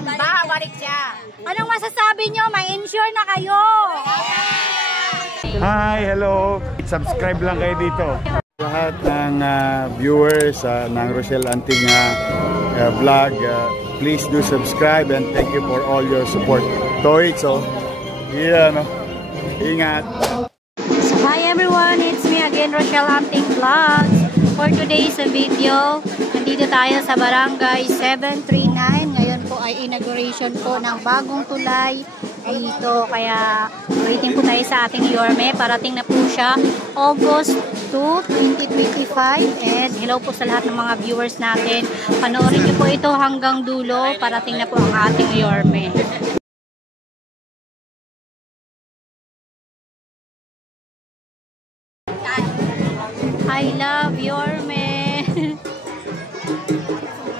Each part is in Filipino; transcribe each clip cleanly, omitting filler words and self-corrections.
Talagang babalik siya. Anong masasabi nyo? May insure na kayo. Hi, hello. Subscribe lang kayo dito. Lahat ng viewers ng Rochelle Anting vlog, please do subscribe and thank you for all your support. So, yeah, no? Ingat. Hi everyone, it's me again, Rochelle Anting Vlogs. For today's video, nandito tayo sa Barangay 739. Ngayon po ay inauguration po ng bagong tulay dito. Kaya waiting po tayo sa ating Yorme. Parating na po siya August 2, 2025. And hello po sa lahat ng mga viewers natin. Panoorin niyo po ito hanggang dulo. Parating na po ang ating Yorme. I love Yorme.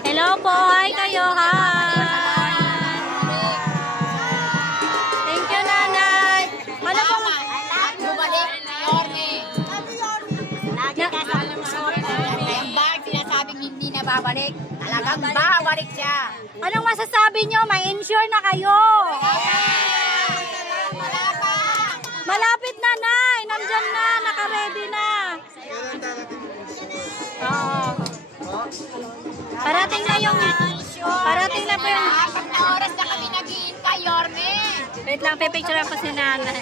Hello po, hi kayo, hi. Thank you, nanay. Ano pong Bumalik, Yorme. Lagi ka sa puso. Yung bag, sinasabing hindi na babalik. Talagang babalik siya. Anong masasabi nyo? May insure na kayo. Malapit na, nay. Nandyan na, naka-ready na. Parating na po yung 4 na oras na kami naghihintay, Yorme. wait lang, pipicture ako si nanay.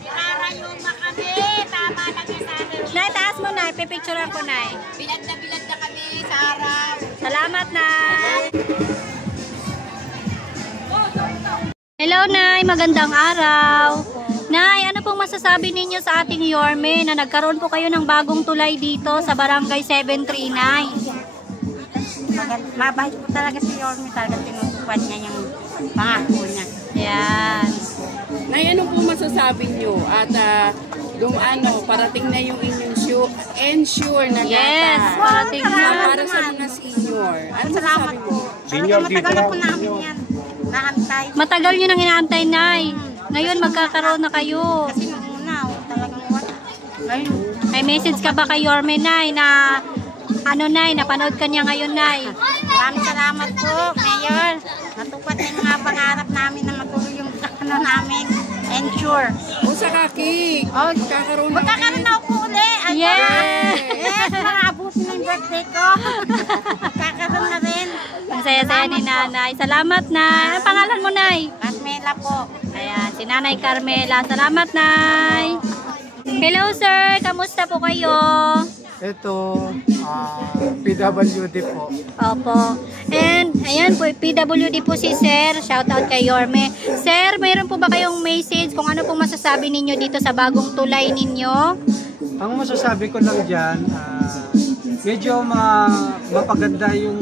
Nirarayo na kami. Tama lang yung sana. Nay, taas mo, nay. Pipicture ako, nay. Bilad na kami sa araw. Salamat, nay. Hello, nay. Magandang araw. Nay, ano pong masasabi ninyo sa ating Yorme na nagkaroon po kayo ng bagong tulay dito sa Barangay 739? Mabait po talaga si Yorme, talaga tinutupad niya yung pangako niya. Yan. Nay, ano po masasabi nyo? At parating na yung inyong ensure na data. Yes, parating na. Para sa mga senior. Ano Salamat po. Talaga matagal na po namin yan. Naantay. Matagal nyo nang inaantay, nay. Ngayon, magkakaroon na kayo. Kasi nung una, talagang wala. Ngayon, May message ka ba kay Yorme, nay, na nay, napanood ka niya ngayon, nay? maraming salamat po, Mayor. Natupad na yung mga pangarap namin na matuloy yung namin. Ensure. O sa kaki, magkakaroon Magkakaroon na po ulit. Yes! Yes, mga abusin na yung birthday ko. Magkakaroon na rin. Ang saya-saya ni nanay. Salamat, nay. Ang pangalan mo, nay? Carmela po. Ayan, si Nanay Carmela. Salamat, nay. Hello, sir. Kamusta po kayo? Ito, PWD po. Opo. And, ayan po, PWD po si Sir. Shoutout kay Yorme. Sir, mayroon po ba kayong message kung ano pong masasabi ninyo dito sa bagong tulay ninyo? Ang masasabi ko lang dyan, medyo mapaganda yung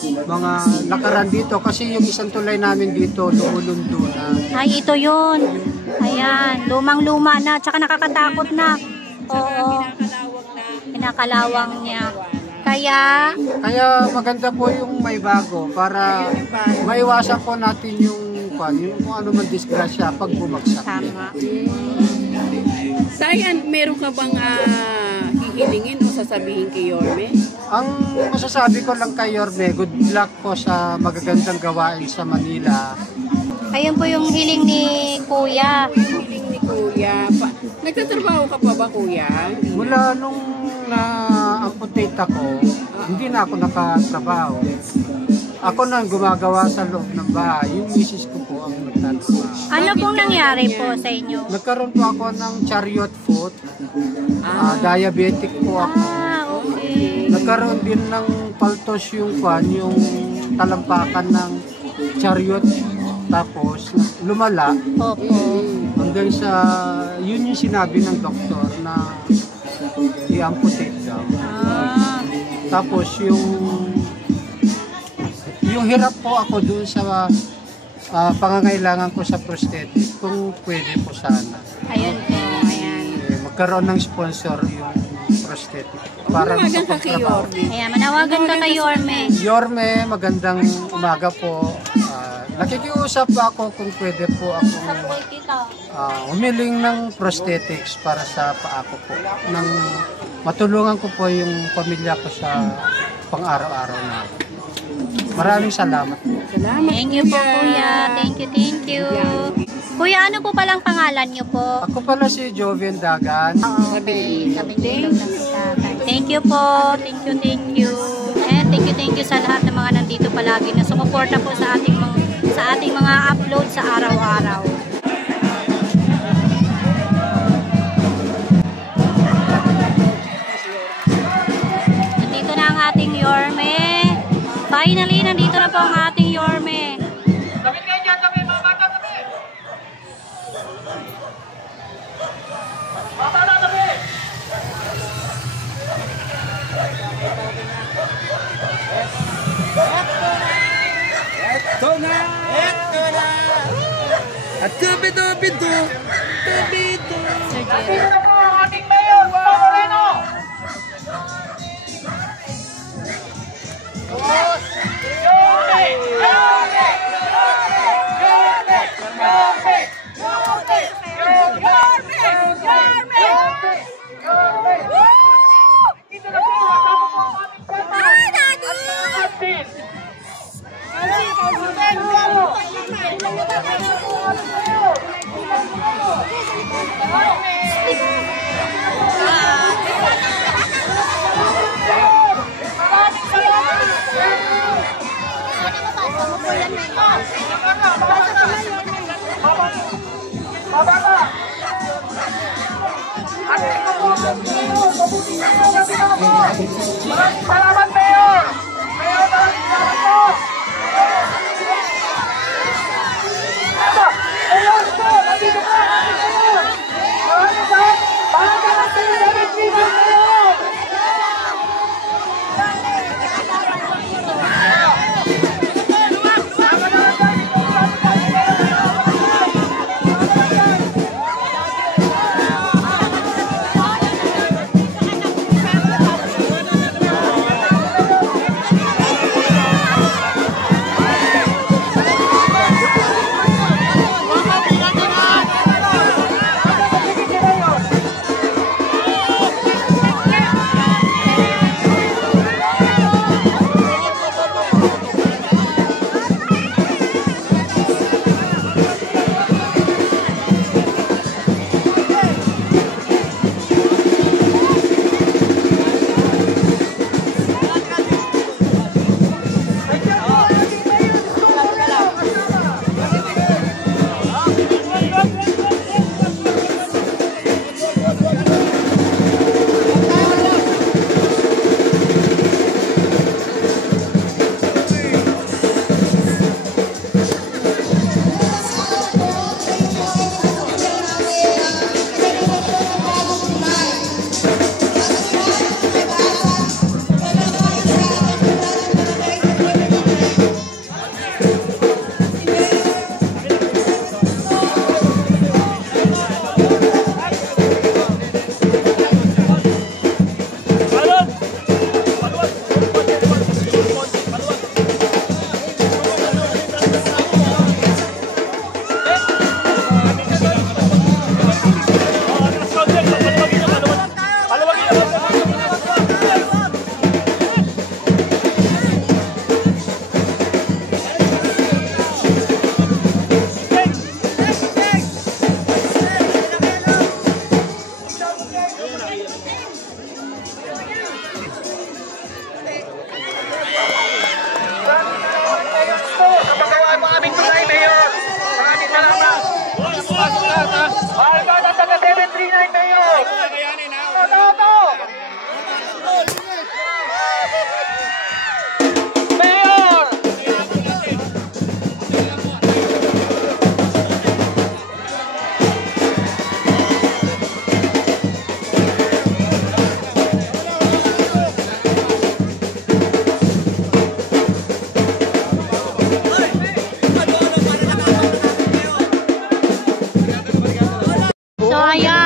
mga lakaran dito kasi yung isang tulay namin dito, luulundo na. Ay, ito yun. Ayan, lumang-luma na. Tsaka nakakatakot na. Oo. Pinakalawang niya. Kaya Maganda po yung may bago para maiwasan po natin yung kung ano man disgrasya pag bumagsak. tama. Sayan, meron ka bang hihilingin o sasabihin kay Yorme? Ang masasabi ko lang kay Yorme, good luck po sa magagandang gawain sa Manila. Ayun po yung hiling ni Kuya. Hiling ni Kuya. Nagtatrabaho ka pa ba, Kuya? Mula nung na-amputate ako, hindi na ako nakatrabaho. Ako na ang gumagawa sa loob ng bahay. Yung misis ko po ang nagtatrabaho. Ano pong nangyari po sa inyo? Nagkaroon po ako ng chariot foot. Diabetic po ako. Okay. Nagkaroon din ng paltos yung talampakan ng chariot. Tapos lumala. Opo. Hanggang sa, yun yung sinabi ng doktor na i-amputate daw. Tapos yung hirap po ako doon sa pangangailangan ko sa prosthetic, kung pwede po sana. Ayun po, ayan. Magkaroon ng sponsor yung prosthetic. Para Manawagan ka kay Yorme. Ayan, manawagan ka kay Yorme. Yorme, magandang umaga po. Nakikiusap ako kung pwede po ako humiling ng prosthetics para sa paa ko po. Matulungan ko po yung pamilya ko sa pang-araw-araw na. Maraming salamat. Salamat, Thank you po, Kuya. Thank you, thank you. Kuya, ano po palang pangalan niyo po? Ako pala si Jovian Dagan. Okay, sabi niyo lang ng tatay. Thank you po. Thank you, thank you. And thank you sa lahat ng mga nandito palagi na sumuporta po sa ating mga upload sa araw-araw. Nandito na ang ating Yorme. Finally, nandito na po ang ating Yorme. Tapit kayo dyan, tapit mga bata, tapit! Bata na, tapit! Eto na! Eto na! At tubido-bido! Tubido! Tapit na po ang ating mayor, Pao Moreno! Salamat, Mayor! Mayor, maraming salamat po! Mayor, ito! Nandito ka! Maraming salamat! Maraming salamat sa'yo! David Stephen, Mayor!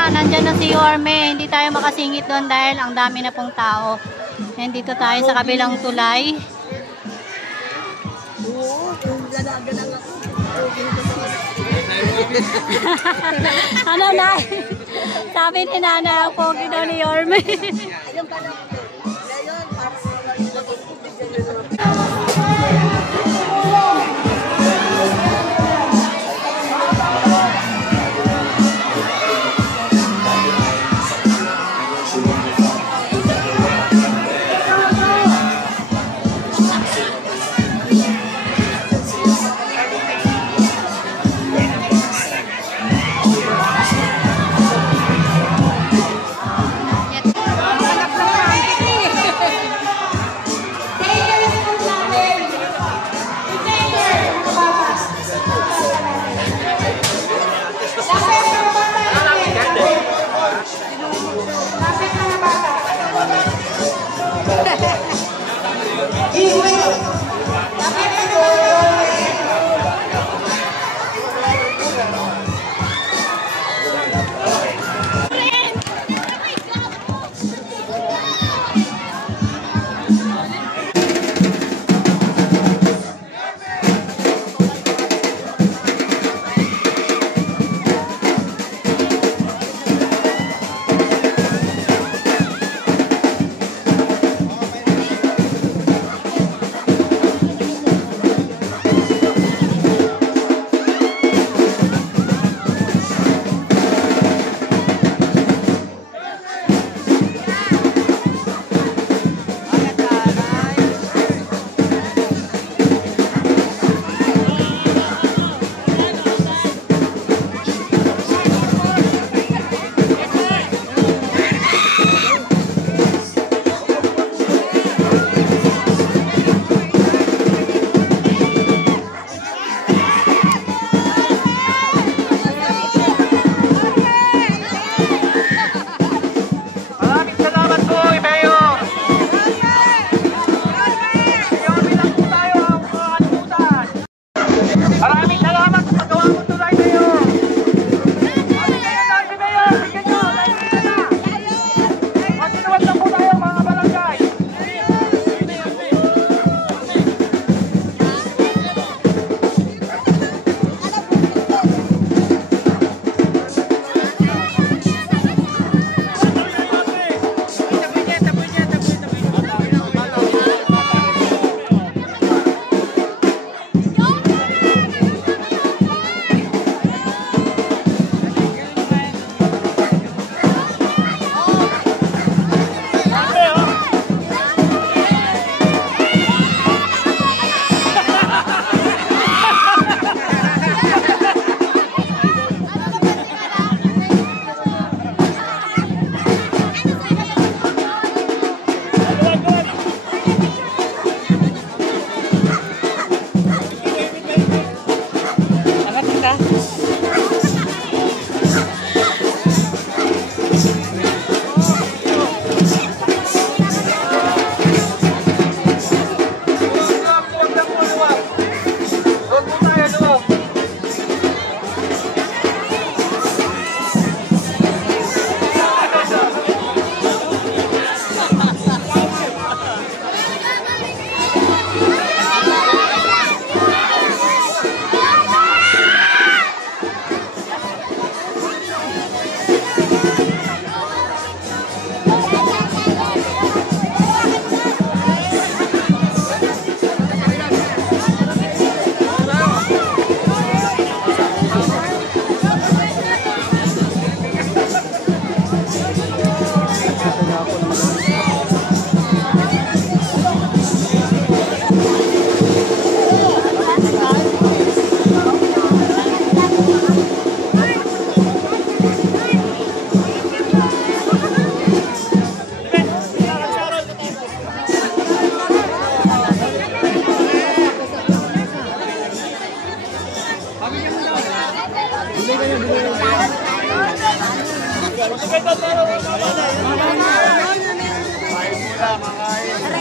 Nandyan na si Yorme, hindi tayo makasingit doon dahil ang dami na pong tao. And dito tayo sa kabilang tulay. Ano na? Sabi ni Nana, ang pogi daw ni Yorme.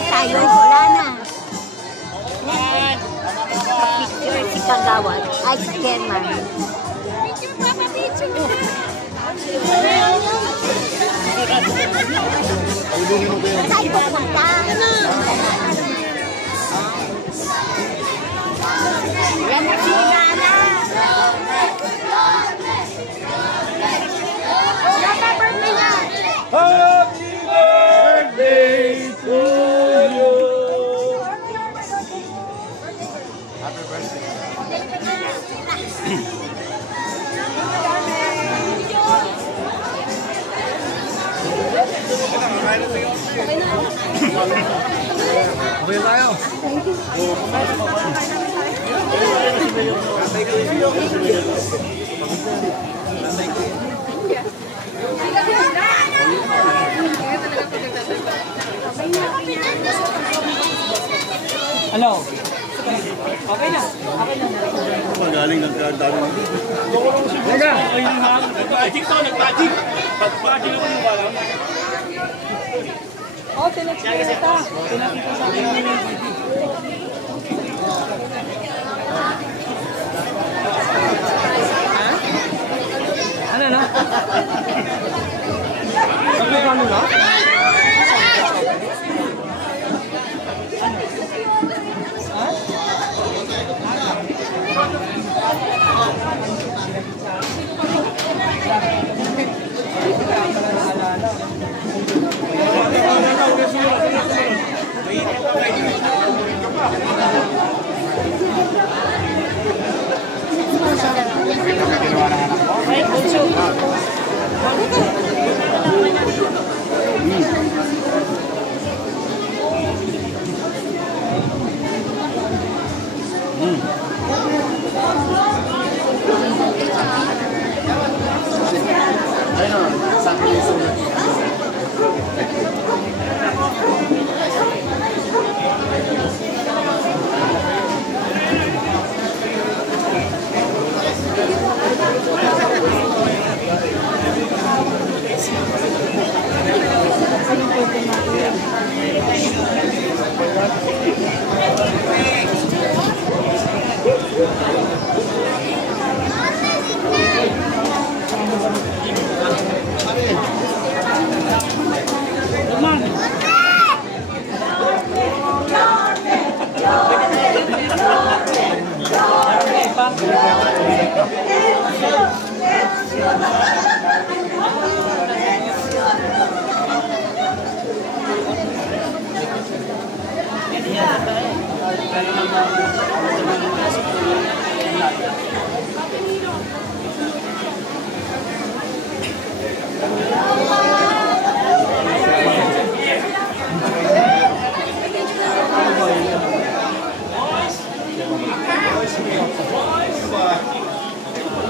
Tayo, wala na. Picture si Kagawad. Ay, si Kenman. Picture, Papa, picture. Saan pupunta? Yan na si Nana. Happy birthday na! Happy birthday to you! Happy birthday. Okay tayo. Ano? Okay na. Magaling ng dami. Teka. Nag-magic to, nag-magic. Pag-magic naman yung balang. Oh, tinakita. Tinakita sa akin. Ano na? Ano na?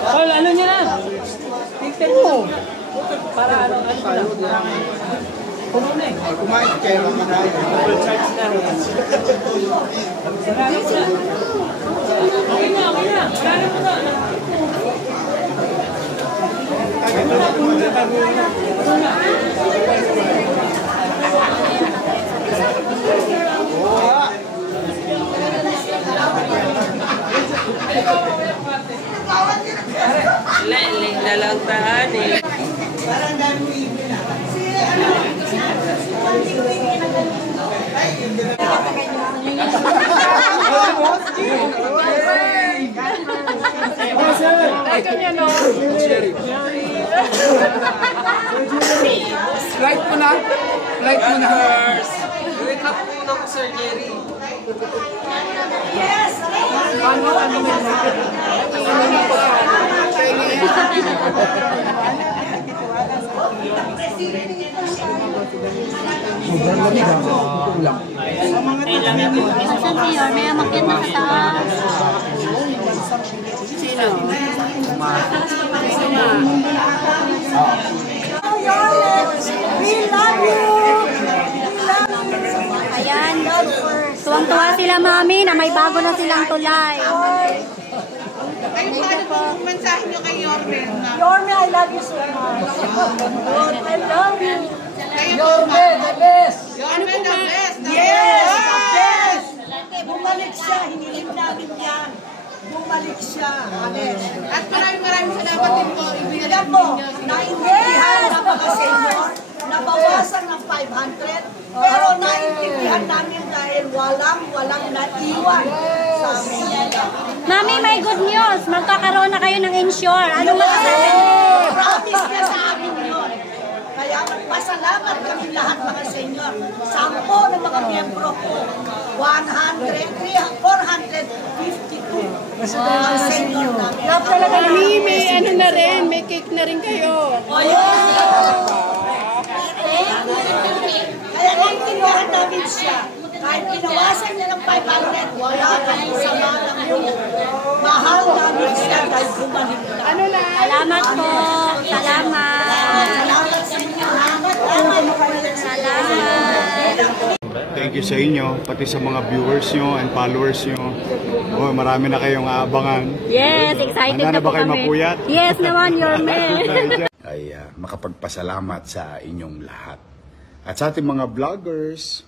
Paul, ano niya na? Tingnan mo. Para ano tayo? Puno eh. Kumain kayo lang na. Double charge na. Sarado mo na. Okay na, okay na. Sarado mo na. Leling na lang tahan eh. Parang dami na. Light mo na. Light mo na. Wait up muna ko, Sir Jerry. Yes! Ano may Asan si Yorme? Makit na sa taas. Sino? We love you! Ayan. Tuwang-tuwa sila, mami, na may bago na silang tulay. Ay, paano po mensahe nyo kay Yorme? Yorme, I love you so much. I love you. You're the best. Ano po ba? Yes, the best. Bumalik siya, hiniling namin yan. Bumalik siya. At maraming salamat din po. Alam mo, naintindihan na mga senior, nabawasan ng 500, pero naintindihan namin dahil walang naiwan sa amin. Mami, may good news. Magkakaroon na kayo ng insure. Ano masasabi niyo? Promise niya sa amin yun. Kaya magpasalamat kami lahat mga senior. 10 ng mga miyembro ko. 452. Mga senior namin. Mami, may ano na rin, may cake na rin kayo. Kaya naintindihan namin siya. Kahit pinawasan niya ng 500, wala kami sama ng loob. Mahal namin siya dahil bumalik na. Ano lang? Salamat po. Salamat. Salamat sa inyo. Salamat. Thank you sa inyo, pati sa mga viewers nyo and followers nyo. Oh, marami na kayong aabangan. Yes, excited Handa na na po ba kayo kami. mapuyat? Yes naman, your man. Ay makapagpasalamat sa inyong lahat. At sa ating mga vloggers,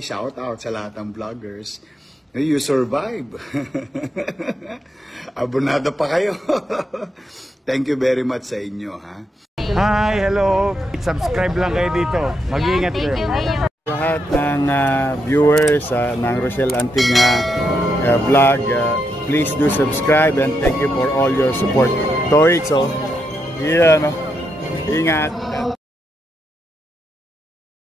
shout out sa lahat ng vloggers. You survive. Abonado pa kayo. Thank you very much sa inyo, ha? Hi, hello. Subscribe lang kayo dito. Mag-iingat kayo. Lahat ng viewers ng Rochelle Anting vlog, please do subscribe and thank you for all your support. Toits, yeah, no? Ingat.